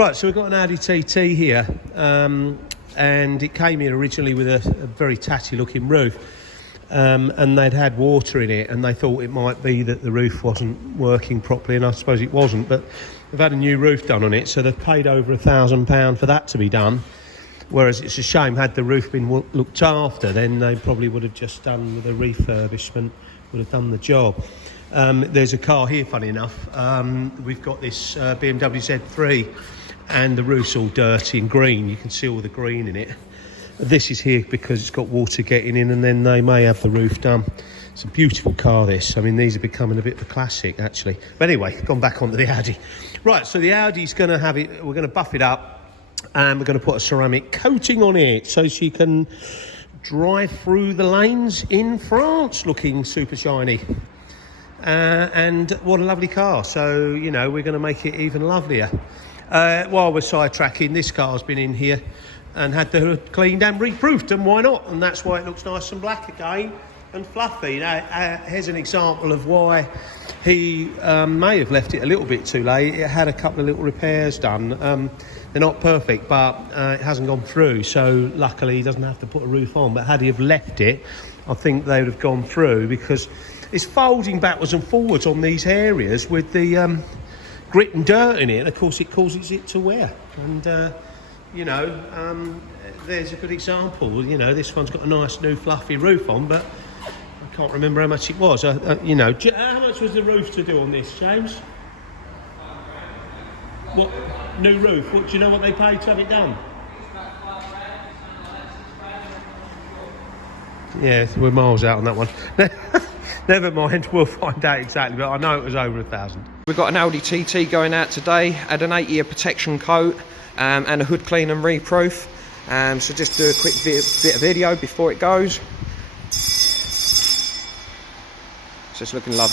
Right, so we've got an Audi TT here, and it came in originally with a very tatty looking roof, and they'd had water in it, and they thought it might be that the roof wasn't working properly, and I suppose it wasn't, but they've had a new roof done on it, so they've paid over £1,000 for that to be done. Whereas it's a shame, had the roof been looked after, then they probably would have just done with a refurbishment, would have done the job. There's a car here, funny enough. We've got this BMW Z3, and the roof's all dirty and green. You can see all the green in it. This is here because it's got water getting in, and then they may have the roof done. It's a beautiful car, this. I mean, these are becoming a bit of a classic, actually. But anyway, gone back onto the Audi. Right, so the Audi's going to have it, we're going to buff it up, and we're going to put a ceramic coating on it so she can drive through the lanes in France looking super shiny. And what a lovely car. So, you know, we're going to make it even lovelier. While we're sidetracking, this car's been in here and had the hood cleaned and reproofed, and why not? And that's why it looks nice and black again and fluffy. Now, here's an example of why he may have left it a little bit too late. It had a couple of little repairs done. They're not perfect, but it hasn't gone through, so luckily he doesn't have to put a roof on. But had he have left it, I think they would have gone through, because it's folding backwards and forwards on these areas with the grit and dirt in it, and of course it causes it to wear. And you know, there's a good example. You know, this one's got a nice new fluffy roof on, but I can't remember how much it was. You know, how much was the roof to do on this, James? What new roof? What do you know what they paid to have it done? Yeah, we're miles out on that one. Never mind, we'll find out exactly, but I know it was over 1,000. We've got an Audi TT going out today, had an 8-year protection coat and a hood clean and reproof. So just do a quick bit of video before it goes. So it's looking lovely.